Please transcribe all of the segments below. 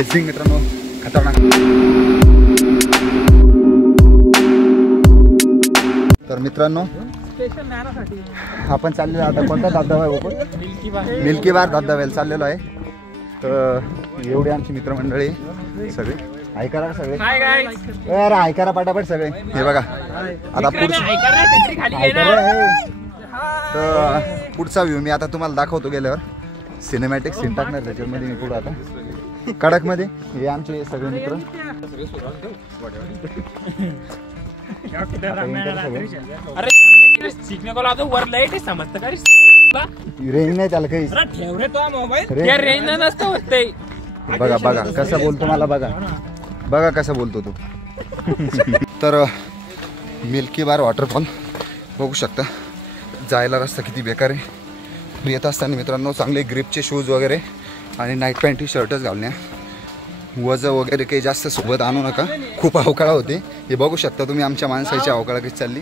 Amazing मित्रांनो, खतरनाक. तर मित्रांनो आपण चाललेलो आता कोणता धबधबा आहे? मिल्की बार धबधब्याला चाललेलो आहे. तर एवढे आमची मित्रमंडळी सगळे ऐका सगळे, अरे ऐका पटापट सगळे. हे बघा आता पुढचा व्ह्यू मी आता तुम्हाला दाखवतो गेल्यावर. सिनेमॅटिक सीन टाकणार त्याच्यामध्ये मी पुढे आता कडक मध्ये. हे आमचे सगळे मित्र रेंज नाही त्याला काही. बघा बघा कसं बोलतो मला, बघा बघा कसं बोलतो तो. तर मिल्की बार वॉटरफॉल बघू शकता. जायला रस्ता किती बेकार आहे. येत असताना मित्रांनो चांगले ग्रिपचे शूज वगैरे आणि नाईट पॅन्ट टी शर्टच घालण्या. वजन वगैरे काही जास्त सोबत आणू नका, खूप अवकाळा होते. हे बघू शकता तुम्ही आमच्या माणसाची अवकाळा कशी चालली,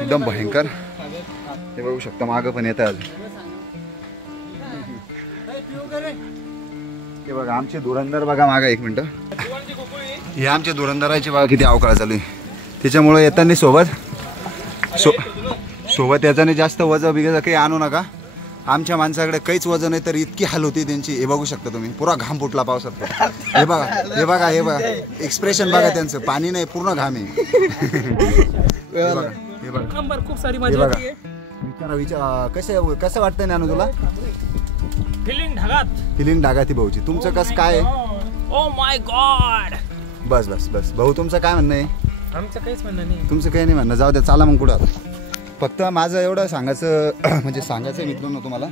एकदम भयंकर. हे बघू शकता मागं पण येतं आज. हे बघा आमचे धुरंधर बघा मागं. एक मिनटं, हे आमचे धुरंधराची बघा किती अवकाळा चालू आहे. त्याच्यामुळे येताना सोबत याच्याने जास्त वजन बिगज काही आणू नका. आमच्या माणसाकडे काहीच वजन नाही तर इतकी हाल होती त्यांची. हे बघू शकता तुम्ही, पुरा घाम फुटला पावसात. हे बघा हे बघा हे बघा एक्सप्रेशन बघा त्यांचं. पाणी नाही, पूर्ण घाम आहे. हे बघा खूप सारी मजा येते. विचार कसं वाटतंय नानू तुला? फिलिंग ढागाती भाऊची. तुमचं कसं काय? Oh my God. बस बस बस भाऊ, तुमचं काय म्हणणं आहे? आमचं काहीच म्हणणं नाही. तुमचं काही नाही म्हणणं, जाऊ द्या. चला मग कुठं आता. फक्त माझं एवढं सांगायचं म्हणजे सांगायचं आहे मित्रांनो तुम्हाला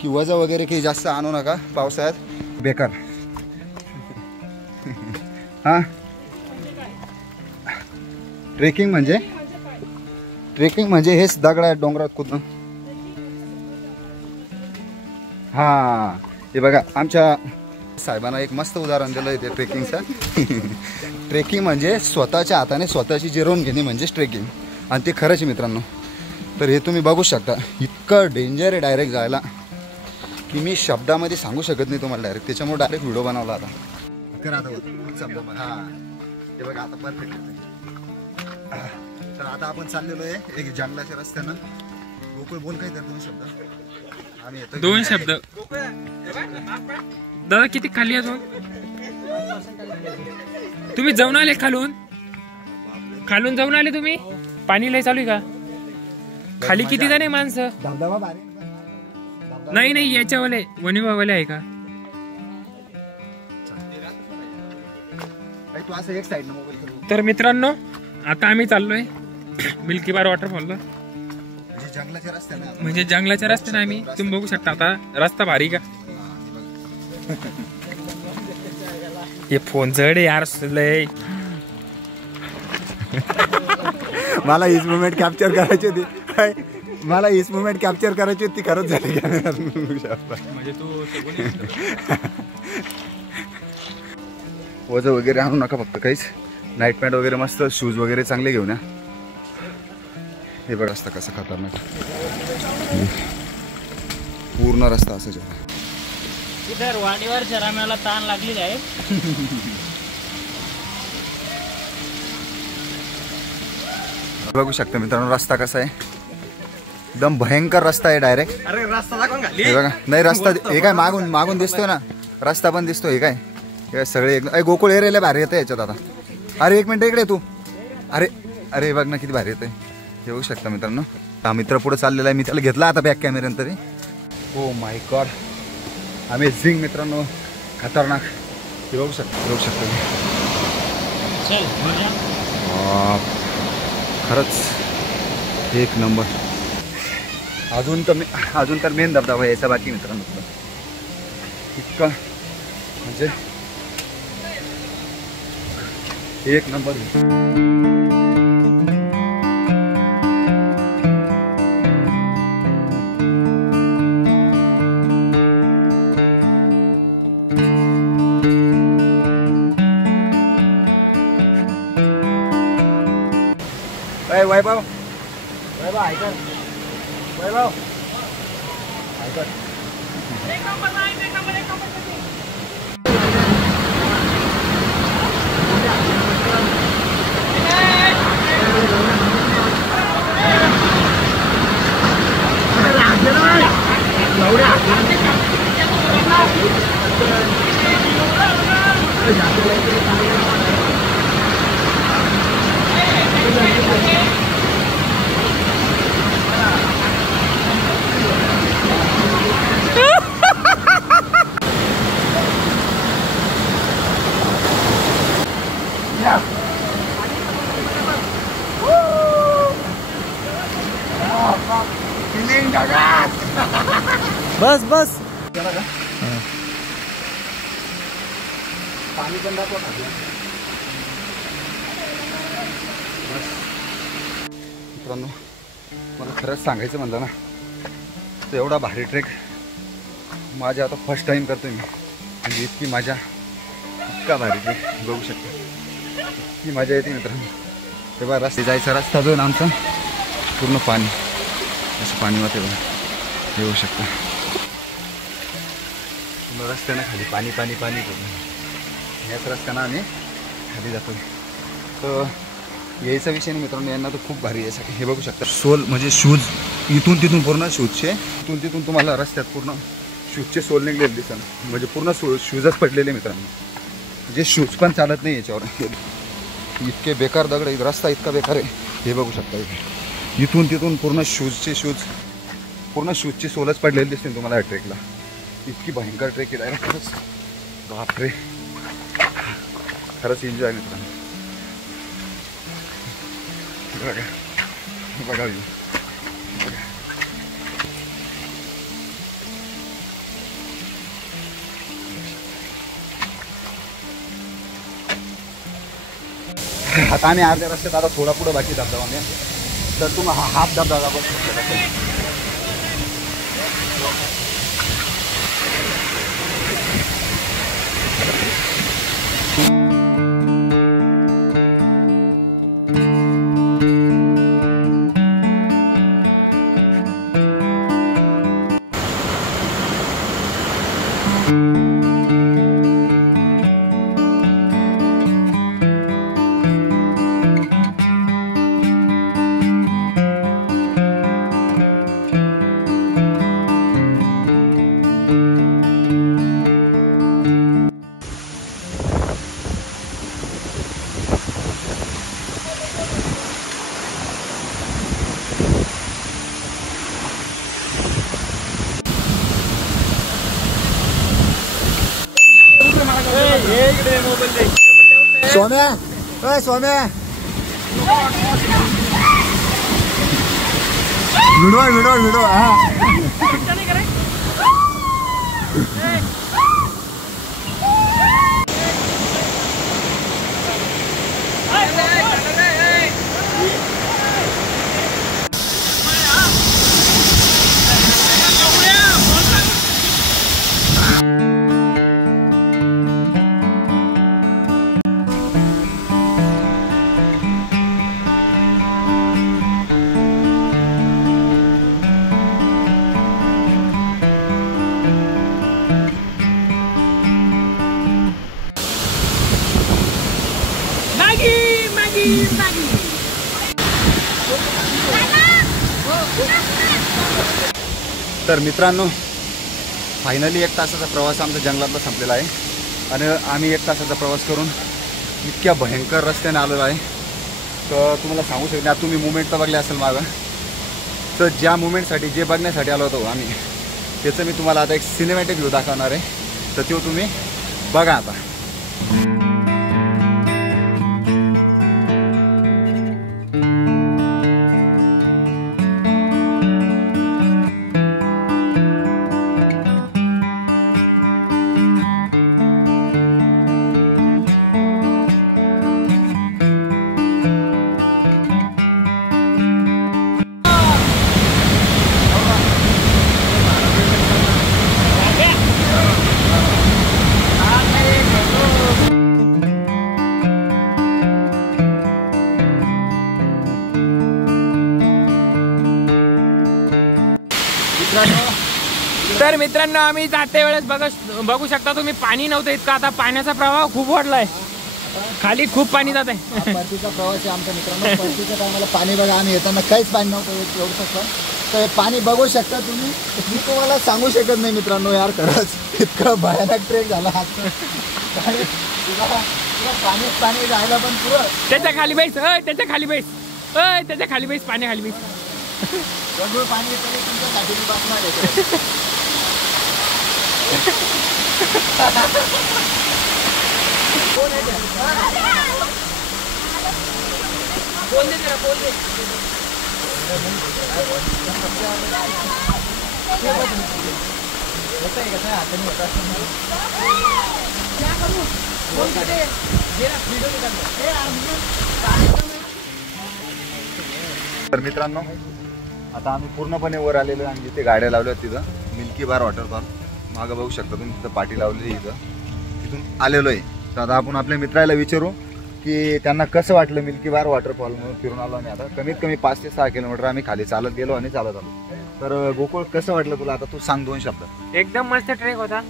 की वजन वगैरे काही जास्त आणू नका पावसाळ्यात, बेकार. हां ट्रेकिंग म्हणजे हेच दगडा डोंगरात कुदणं. हां हे बघा आमच्या साहेबांना एक मस्त उदाहरण दिलं आहे ते ट्रेकिंगचं. ट्रेकिंग म्हणजे स्वतःच्या हाताने स्वतःची जिरवून घेणे म्हणजेच ट्रेकिंग. आणि ते खरंच आहे मित्रांनो. तर हे तुम्ही बघू शकता, इतकं डेंजर आहे डायरेक्ट जायला की मी शब्दामध्ये सांगू शकत नाही तुम्हाला डायरेक्ट. त्याच्यामुळे डायरेक्ट व्हिडिओ बनवला आता. हां हे बघा आता परफेक्ट. तर आता आपण चाललेलो आहे एक जंगलाच्या रस्त्यानं. गोकुळ बोल काय तर दोन शब्द. आम्ही येतो 2 शब्द. दादा किती खाली आहे तुम्ही? जाऊन आले खालून जाऊन आले तुम्ही? पाणी लय चालू आहे का खाली? किती जण आहे माणसं? नाही याच्यावाले वणीवाले आहे का? तर मित्रांनो आता आम्ही चाललोय मिल्की बार वॉटरफॉलला. म्हणजे जंगलाच्या रस्त्याने आम्ही. तुम्ही बघू शकता आता रस्ता भारी का. हे फोन जड यार लय. मला हीच मुवमेंट कॅप्चर करायची होती. मला हीच मुवमेंट कॅप्चर करायची होती, खरंच झाली कॅमेऱ्यात. म्हणजे तू वजन वगैरे आणू नका फक्त काहीच. नाईट पॅन्ट वगैरे मस्त, शूज वगैरे चांगले घेऊन या. हे बघ रस्ता कसं खतरनाक, पूर्ण रस्ता असं. इधर वाडीवर चराम्याला ताण लागलेली आहे. बघू शकता मित्रांनो रस्ता कसा आहे. एकदम भयंकर रस्ता आहे डायरेक्ट. अरे रस्ता दाखव खाली. हे बघा नाही रस्ता हे काय मागून दिसतोय ना, रस्ता पण दिसतोय. हे काय सगळे एकदम गोकुळ एरियाला भारी येतं याच्यात आता. अरे एक मिनिट इकडे तू. अरे अरे बघ ना किती भारी येतंय. हे बघू शकता मित्रांनो. हा मित्र पुढे चाललेला आहे. मी त्याला घेतला आता बॅक कॅमेऱ्यानं तरी. ओ माय गॉड अमेझिंग मित्रांनो, खतरनाक. हे बघू शकता खरंच एक नंबर. अजून तर मेन धबधबा यायचा बाकी मित्रांनो. इतकं म्हणजे एक नंबर. वैभव ऐकर, वैभव ऐकर. बस बस पाणी पण दाखवा मित्रांनो. मला खरंच सांगायचं म्हणलं ना तर एवढा भारी ट्रेक माझ्या आता फर्स्ट टाइम करतोय मी. म्हणजे इतकी मजा, इतका भारी ट्रेक बघू शकतो, इतकी मजा येते मित्रांनो. तेव्हा रस्ते जायचा रस्ता जो आहे ना आमचा पूर्ण पाणी, असं पाणी वाहते बघा, येऊ शकतं. पूर्ण रस्त्यानं खाली पाणी पाणी पाणी करून याच रस्त्यानं आम्ही खाली जातो. तर यायचा विषय नाही मित्रांनो, यांना तर खूप भारी यासाठी. हे बघू शकता सोल म्हणजे शूज इथून तिथून पूर्ण शूजचे, इथून तिथून तुम्हाला रस्त्यात पूर्ण शूजचे सोल निघलेले दिसतात. म्हणजे पूर्ण शूजच पडलेले मित्रांनो, जे शूज पण चालत नाही याच्यावर. इतके बेकार दगड, रस्ता इतका बेकार आहे. हे बघू शकता इथून तिथून पूर्ण पूर्ण शूजची सोलच पडलेली दिसते तुम्हाला या ट्रेकला. इतकी भयंकर ट्रेक आहे डायरेक्ट. खरंच बापरे, खरंच एन्जॉय मित्रांनो. बघा बघा आता आम्ही अर्ध्या रस्त्यात, आता थोडा पुढं बाकी धबधबा आम्ही. तर तुम्ही हाफ धबधबा बघू शकता. सोम्या, ओय सोम्या, व्हिडिओ हा. तर मित्रांनो, फायनली 1 तासाचा प्रवास आमचा जंगलातला संपलेला आहे. आणि आम्ही 1 तासाचा प्रवास करून इतक्या भयंकर रस्त्याने आलेलो आहे. तर तुम्हाला सांगू शकतो, आता तुम्ही मुवमेंट तर बघले असेल मागं. तर ज्या मुवमेंटसाठी, जे बघण्यासाठी आलो होतो आम्ही, त्याचं मी तुम्हाला आता एक सिनेमॅटिक व्ह्यू दाखवणार आहे. तर तो तुम्ही बघा आता. तर मित्रांनो, आम्ही जाते वेळेस बघू शकता तुम्ही, पाणी नव्हतं इतकं. आता पाण्याचा प्रवाह खूप वाढलाय. खाली खूप पाणी जात आहे. हा परतीचा प्रवास आहे आमच्या मित्रांनो. परतीच्या टायमाला पाणी बघा, आम्ही येताना काहीच पाणी नव्हतं एवढं पण. तर हे पाणी बघू शकता तुम्ही. मी तुम्हाला सांगू शकत नाही मित्रांनो, यार खरंच इतकं भयानक ट्रेक झाला आज. पाणी जायला पण पुरं त्याच्या खाली बैस, त्याच्या खाली बैस, त्याच्या खाली बैस, पाणी खाली बैस. गंगूळ पाणी तरी तुमच्यासाठी मी बसणार आहे. बोल दे जरा, बोल दे. तर मित्रांनो आता आम्ही पूर्णपणे वर आलेलो आहे आणि जिथे गाड्या लावल्या तिथं मिल्की बार वॉटरफॉल मागं बघू शकता तुम्ही. तिथं पाठी लावलेली इथं, तिथून आलेलो आहे. तर आता आपण आपल्या मित्राला विचारू की त्यांना कसं वाटलं मिल्की बार वॉटरफॉल म्हणून फिरून आलो. आणि आता कमीत कमी 5 ते 6 किलोमीटर आम्ही खाली चालत गेलो आणि चालत आलो. तर गोकुळ कसं वाटलं तुला? आता तू सांग 2 शब्द. एकदम मस्त ट्रेक होता.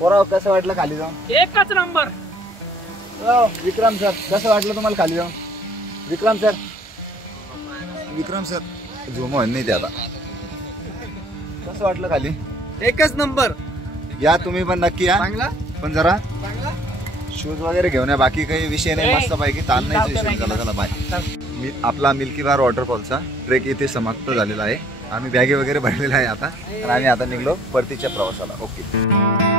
पोराव कसं वाटलं खाली जाऊन? एकच नंबर. विक्रम सर कसं वाटलं तुम्हाला खाली जाऊन? विक्रम सर झुम नाही ते आता. कसं वाटलं खाली? एकच नंबर. या तुम्ही पण नक्की या. चांगला पण जरा शूज वगैरे घेऊन या, बाकी काही विषय नाही. मस्त पैकी ताल नाही. चला बाय. आपला मिल्की बार वॉटरफॉलचा ट्रेक इथे समाप्त झालेला आहे. आम्ही बॅगे वगैरे भरलेला आहे आता, आणि आम्ही आता निघलो परतीच्या प्रवासाला. ओके.